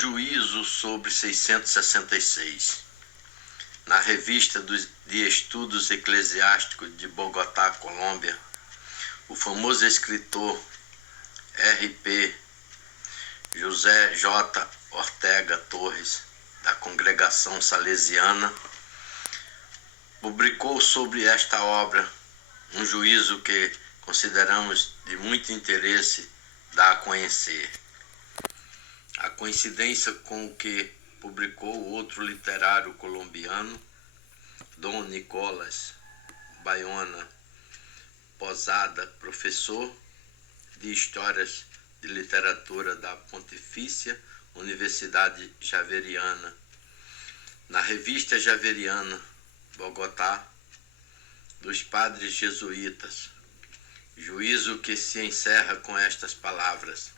juízo sobre 666. Na revista de Estudos Eclesiásticos de Bogotá, Colômbia, o famoso escritor R.P. José J. Ortega Torres, da Congregação Salesiana, publicou sobre esta obra um juízo que consideramos de muito interesse dar a conhecer. A coincidência com o que publicou outro literário colombiano, Dom Nicolás Bayona Posada, professor de Histórias de Literatura da Pontifícia Universidade Javeriana, na Revista Javeriana, Bogotá, dos Padres Jesuítas, juízo que se encerra com estas palavras: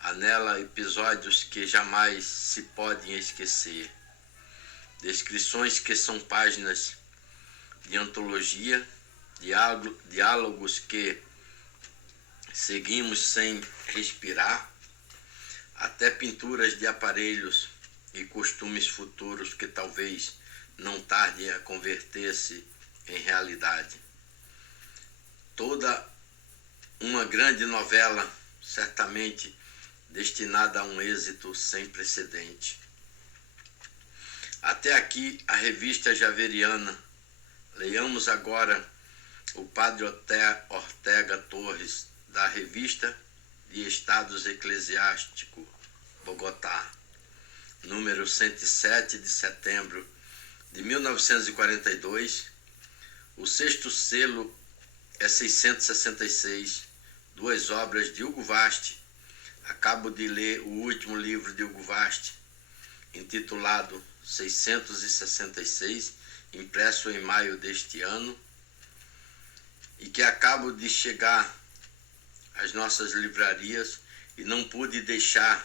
há nela episódios que jamais se podem esquecer, descrições que são páginas de antologia, diálogos que seguimos sem respirar, até pinturas de aparelhos e costumes futuros que talvez não tardem a converter-se em realidade. Toda uma grande novela, certamente destinada a um êxito sem precedente. Até aqui a revista Javeriana. Leiamos agora o Padre Ortega Torres, da Revista de Estados Eclesiásticos, Bogotá, número 107 de setembro de 1942. O sexto selo é 666, duas obras de Hugo Vast. Acabo de ler o último livro de Hugo Vast, intitulado 666, impresso em maio deste ano, e que acabo de chegar às nossas livrarias e não pude deixar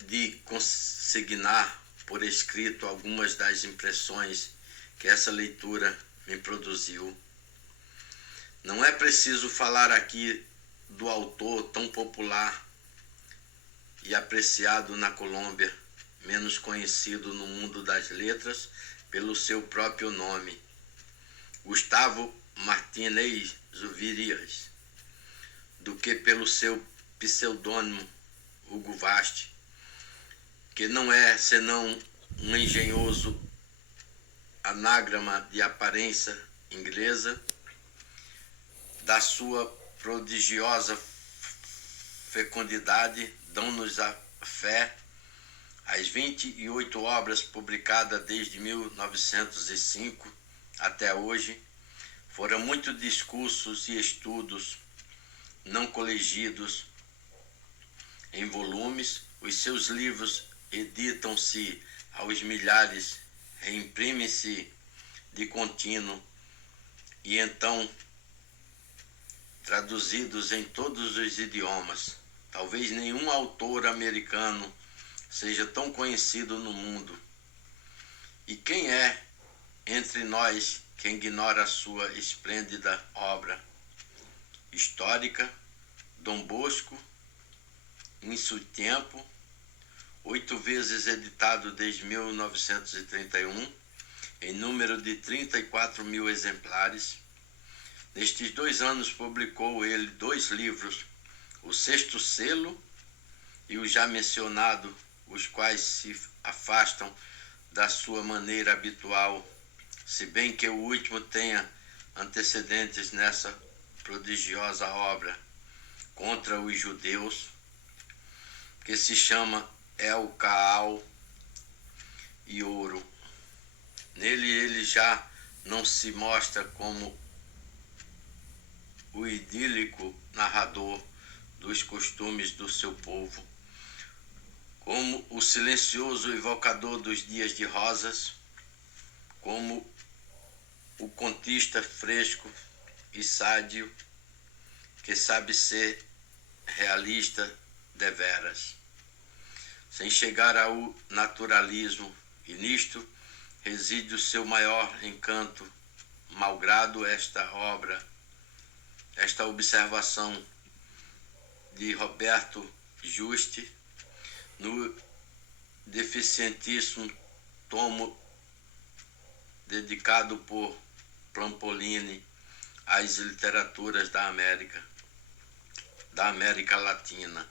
de consignar por escrito algumas das impressões que essa leitura me produziu. Não é preciso falar aqui do autor tão popular e apreciado na Colômbia, menos conhecido no mundo das letras pelo seu próprio nome, Gustavo Martínez Uvirias, do que pelo seu pseudônimo Hugo Vast, que não é senão um engenhoso anágrama de aparência inglesa da sua prodigiosa fecundidade. Dão-nos a fé as 28 obras publicadas desde 1905 até hoje. Foram muitos discursos e estudos não colegidos em volumes. Os seus livros editam-se aos milhares, reimprimem-se de contínuo e então traduzidos em todos os idiomas. Talvez nenhum autor americano seja tão conhecido no mundo. E quem é entre nós quem ignora a sua esplêndida obra histórica? Dom Bosco, em seu tempo, 8 vezes editado desde 1931, em número de 34.000 exemplares. Nestes 2 anos publicou ele 2 livros, o Sexto Selo e o já mencionado, os quais se afastam da sua maneira habitual, se bem que o último tenha antecedentes nessa prodigiosa obra contra os judeus, que se chama El Caal e Ouro. Nele ele já não se mostra como o idílico narrador dos costumes do seu povo, como o silencioso evocador dos dias de rosas, como o contista fresco e sádio que sabe ser realista deveras, sem chegar ao naturalismo, e nisto reside o seu maior encanto, malgrado esta obra, esta observação de Roberto Juste, no deficientíssimo tomo dedicado por Pampolini às literaturas da América Latina.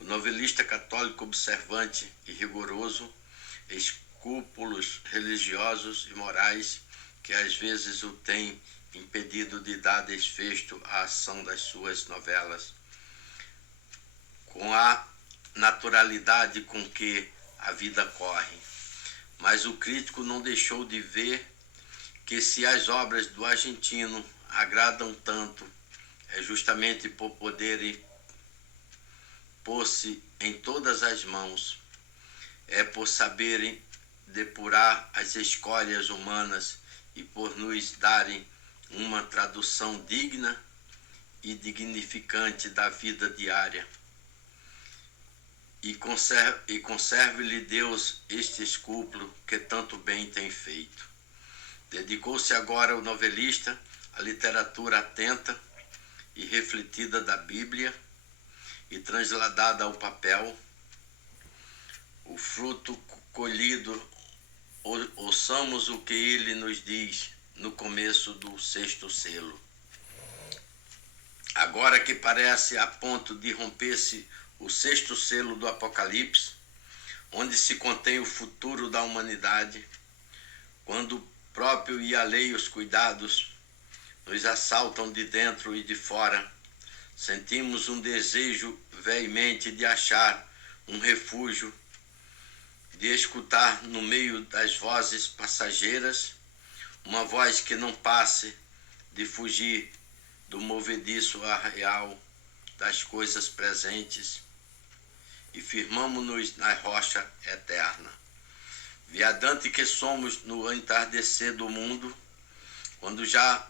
O novelista católico observante e rigoroso, escrúpulos religiosos e morais que às vezes o têm impedido de dar desfecho à ação das suas novelas, com a naturalidade com que a vida corre. Mas o crítico não deixou de ver que se as obras do argentino agradam tanto, é justamente por poderem pôr-se em todas as mãos, é por saberem depurar as escórias humanas e por nos darem uma tradução digna e dignificante da vida diária. E conserve-lhe Deus este escrúpulo que tanto bem tem feito. Dedicou-se agora o novelista à literatura atenta e refletida da Bíblia e transladada ao papel. O fruto colhido, ouçamos o que ele nos diz no começo do 6º selo. Agora que parece a ponto de romper-se o 6º selo do Apocalipse, onde se contém o futuro da humanidade, quando próprio e alheios cuidados nos assaltam de dentro e de fora, sentimos um desejo veemente de achar um refúgio, de escutar no meio das vozes passageiras uma voz que não passe, de fugir do movediço arraial das coisas presentes e firmamo-nos na rocha eterna. Viadante que somos no entardecer do mundo, quando já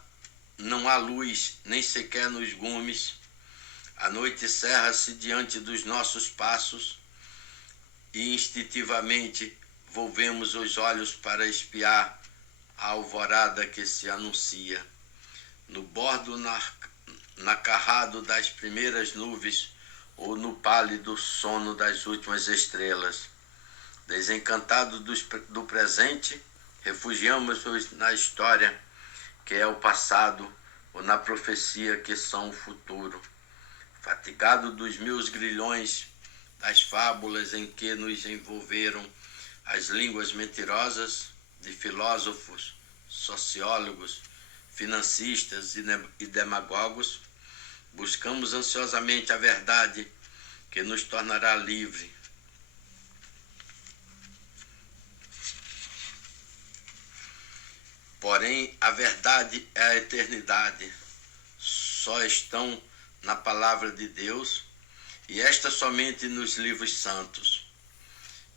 não há luz nem sequer nos gumes, a noite cerra-se diante dos nossos passos e instintivamente volvemos os olhos para espiar a alvorada que se anuncia. No bordo nacarrado das primeiras nuvens ou no pálido sono das últimas estrelas. Desencantados do presente, refugiamos-nos na história que é o passado ou na profecia que são o futuro. Fatigado dos 1000 grilhões das fábulas em que nos envolveram as línguas mentirosas de filósofos, sociólogos, financistas e demagogos, buscamos ansiosamente a verdade que nos tornará livre. Porém, a verdade é a eternidade. Só estão na palavra de Deus e esta somente nos livros santos.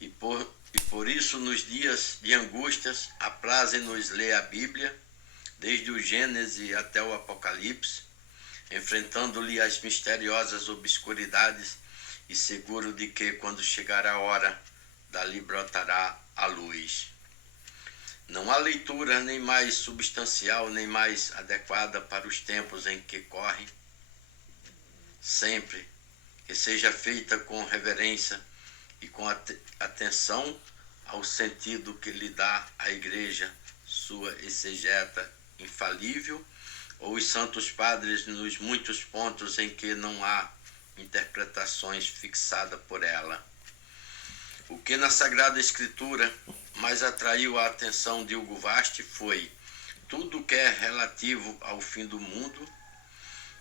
E por isso, nos dias de angústias, aprazem-nos ler a Bíblia, desde o Gênesis até o Apocalipse, enfrentando-lhe as misteriosas obscuridades e seguro de que, quando chegar a hora, dali brotará a luz. Não há leitura nem mais substancial, nem mais adequada para os tempos em que correm, sempre que seja feita com reverência e com atenção ao sentido que lhe dá a Igreja, sua exegeta infalível, ou os santos padres nos muitos pontos em que não há interpretações fixadas por ela. O que na Sagrada Escritura mais atraiu a atenção de Hugo Vast foi tudo que é relativo ao fim do mundo,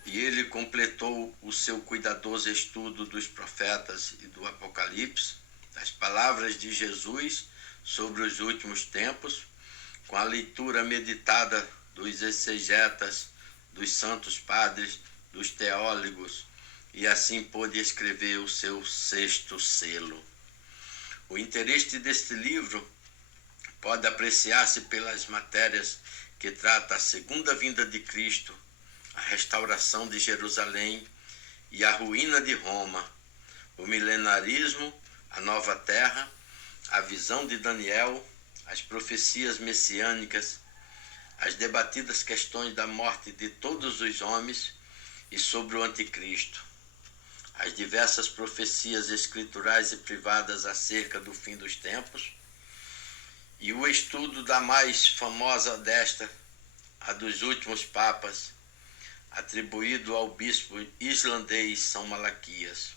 e ele completou o seu cuidadoso estudo dos profetas e do Apocalipse, das palavras de Jesus sobre os últimos tempos, com a leitura meditada dos exegetas, dos santos padres, dos teólogos, e assim pôde escrever o seu 6º selo. O interesse deste livro pode apreciar-se pelas matérias que trata a segunda vinda de Cristo, a restauração de Jerusalém e a ruína de Roma, o milenarismo, a nova terra, a visão de Daniel, as profecias messiânicas, as debatidas questões da morte de todos os homens e sobre o anticristo. as diversas profecias escriturais e privadas acerca do fim dos tempos, e o estudo da mais famosa desta, a dos últimos papas, atribuído ao bispo islandês São Malaquias.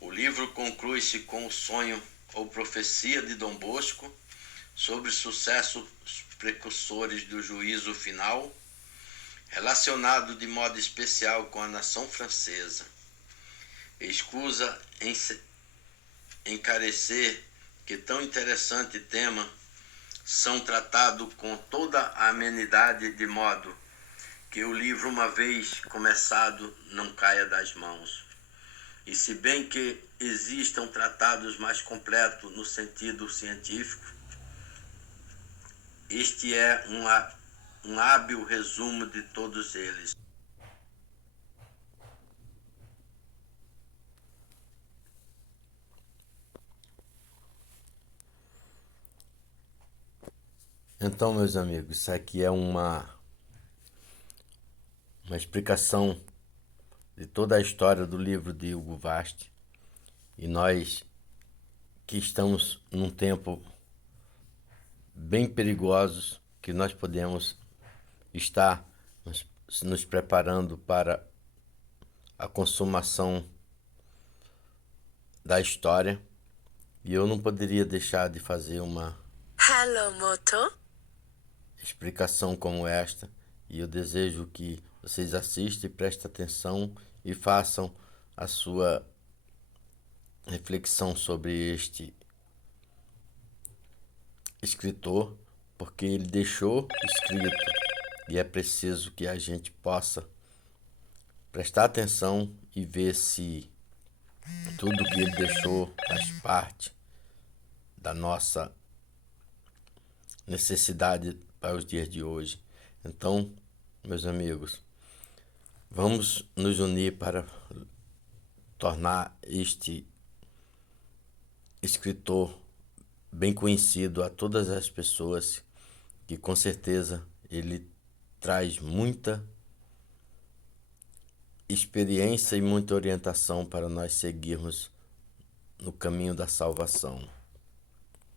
O livro conclui-se com o sonho ou profecia de Dom Bosco sobre sucessos precursores do juízo final, relacionado de modo especial com a nação francesa. Escusa encarecer que tão interessante tema são tratados com toda a amenidade, de modo que o livro, uma vez começado, não caia das mãos. E se bem que existam tratados mais completos no sentido científico, este é um hábil resumo de todos eles. Então, meus amigos, isso aqui é uma explicação de toda a história do livro de Hugo Vast. E nós que estamos num tempo bem perigosos, que nós podemos estar nos preparando para a consumação da história. E eu não poderia deixar de fazer uma explicação como esta, e eu desejo que vocês assistam, prestem atenção e façam a sua reflexão sobre este escritor, porque ele deixou escrito, e é preciso que a gente possa prestar atenção e ver se tudo que ele deixou faz parte da nossa necessidade para os dias de hoje. Então, meus amigos, vamos nos unir para tornar este escritor bem conhecido a todas as pessoas, que com certeza ele traz muita experiência e muita orientação para nós seguirmos no caminho da salvação.